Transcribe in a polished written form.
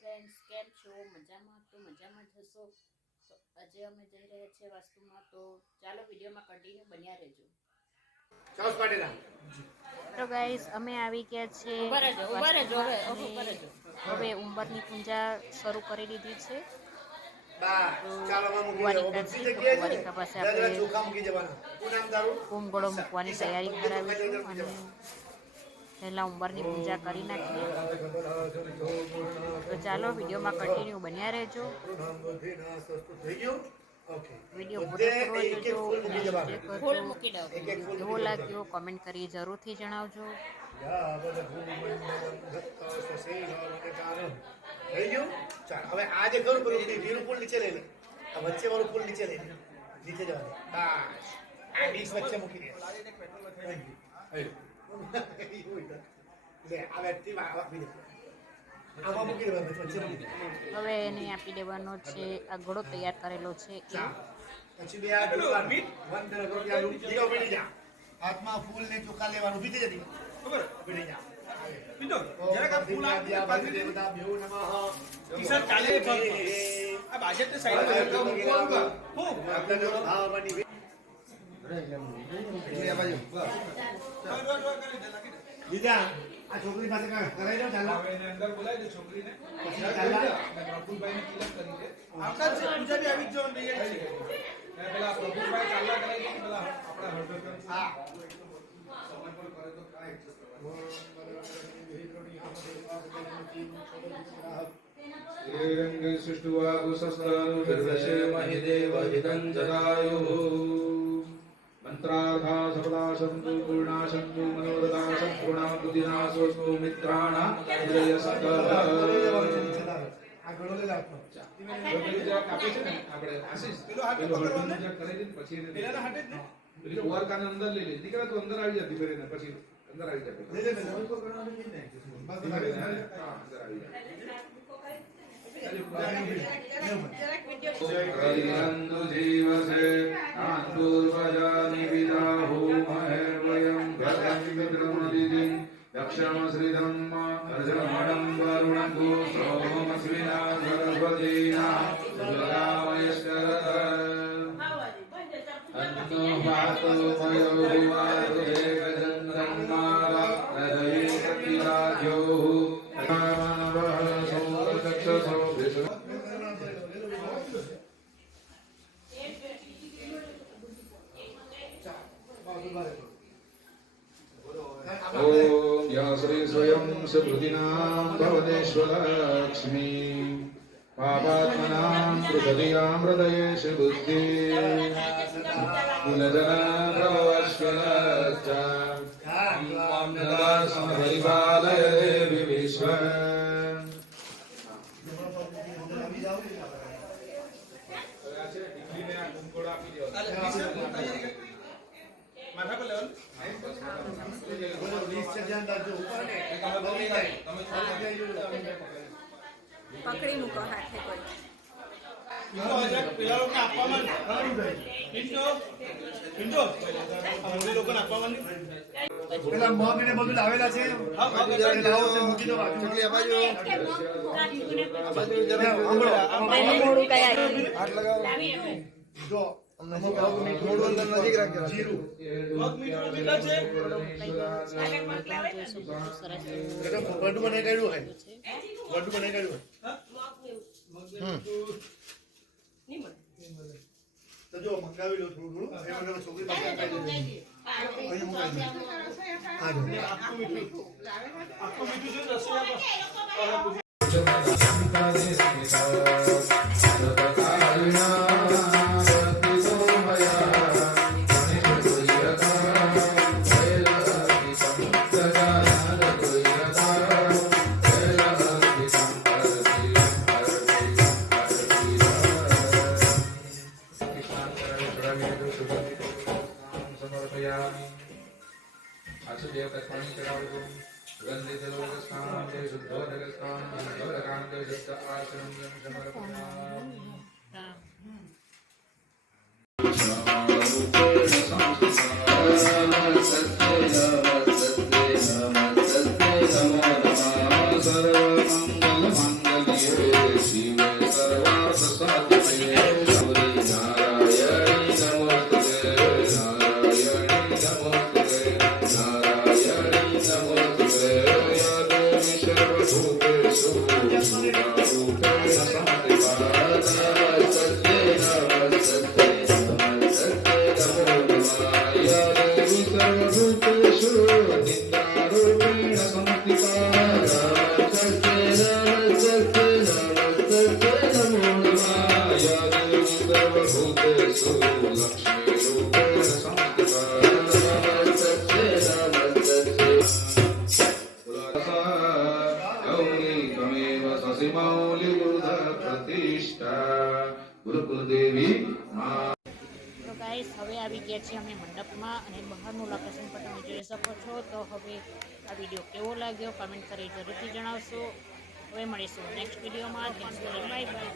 Friends, કેમ છો? મજામાં? તો મજામાં જ હશો. તો આજે અમે જઈ રહ્યા છીએ વાસ્તુમાં, તો ચાલો વિડીયોમાં કન્ટિન્યુ બન્યા રહેજો. તો ગાઈસ, અમે આવી ગયા છે હવે ઉંબરની પૂજા શરૂ કરી દીધી છે. કુંવારિકા પાસે આપણે કુંભગળો મૂકવાની તૈયારી કરાવીશું અને પહેલા ઉંબરની પૂજા કરી નાખીએ. તો ચાલો વિડીયોમાં કન્ટિન્યુ બન્યા રહેજો. વિડીયો પૂરેપૂરો જોજો. કેવો લાગ્યો કોમેન્ટ કરી જરૂરથી જણાવજો. હવે આ જે ખરું પેલું વીરું પુલ નીચે લઈ લે, આ વચ્ચે વાળું પુલ નીચે લઈ લે, નીચે જવા બસ આ ડીશ વચ્ચે મૂકી દે. હવે એને આપી દેવાનો છે. આ ઘોડો તૈયાર કરેલો છે. પછી બે હાથમાં ફૂલ ને ચોખા લેવાનું ભીતે જતી ખબર ભીડી જા પિંડો જરાક આ ફૂલ આ બાજુ દેવતા બેઉ નમઃ કિશન ચાલે આ બાજેટ ને સાઈડ માં મૂકવા હું આપનો ભાવની અરે બાજુ દીદા આ છોકરી પાસે કરાઈ દો ચાલો એને અંદર બોલાવી દે છોકરીને પછી ચાલો પ્રફુલભાઈ ને કિલક કરી દે આપણા છે પૂજા બી આવી જ જોન રહી છે પેલા પ્રફુલભાઈ ચાલલા કરાઈ દે પેલા આપણા હળદર હા સમય પર કરે તો કાઈ રંગ સૃષ્ટવા ગુસસ્તનુ દર્વશે મહિદેવ હિતં જગાયો મંત્રાર્થા સફલા સંતુ પૂર્ણા સંતુ મનોરથા સંપૂર્ણા બુદ્ધિના સોસ્તુ મિત્રાણા જય સકલ આ ગળો લે લાગતો પેલું જે કાપે છે ને આપણે આશીષ પેલો હાથ પકડવાનો જે કરી દે પછી એને પેલાના હાથે જ ને પેલી ઓવર કાન અંદર લઈ લે દીકરા તો અંદર આવી જાય દીકરીને પછી અંદર આવી જાય લે લે નવું તો કરવાનું જ નહીં બસ હા અંદર આવી જાય હરિનંદુ જીવસે આંતુર્વજાનિ વિદાહો મહેર્વયં ભગં વિક્રમદિતિં દક્ષમ શ્રીધમ્મ અર્જમણં વરુણગો સોમસ્વિના સરસ્વતીના સુલગામયસ્કરત અન્નો વાતો મયો ભુવારો એકચંદ્રમ્મા હૃદયે સતિરાજ્યો ओम या श्री स्वयं सुकृतिनां भवदेश्वरलक्ष्मी पापात्मनां कृतधियां हृदयेश बुद्धि कुलजन प्रभवश्वलच्च मां समपरिपालय देवी विश्व माथा पर लेवल પકડી મૂકો હાથે કોઈ પેલા લોકોને આપવામાં પેલા મગ ને બધું લાવેલા છે મૂકી દો ચકલી આ બાજુ મોડું કયા હાથ લગાવો જો મોડું અંદર નજીક રાખજો જીરું મગ મીઠું કેટલા છે ગડુ બનાવી કાઢ્યું હોય ગડુ બનાવી કાઢ્યું હોય તો જો મંગાવી લો થોડું એ મને છોકરી પાસે આપી દે અહીં મંગાવી આ જો આખું મીઠું છે સર્વભૂતેષુ નિત્યારૂપેણ સંસ્થિતા સત્યે નમો નમાય દેવી સર્વભૂતેષુ નિત્યારૂપેણ સર્વભૂતેષુ લક્ષ્મીરૂપેણ સંસ્થિતા ગૌરીકમેવ શશિમૌલિબુધપ્રતિષ્ઠા ગુરુકુલદેવી મા. તો ગાઈસ હવે આવી ગયા છીએ અમે મંડપમાં અને બહારનું લોકેશન પણ તમે જોઈ શકો છો. તો હવે આ વિડીયો કેવો લાગ્યો કમેન્ટ કરી જરૂરથી જણાવશો. હવે મળીશું નેક્સ્ટ વિડીયોમાં. Bye bye.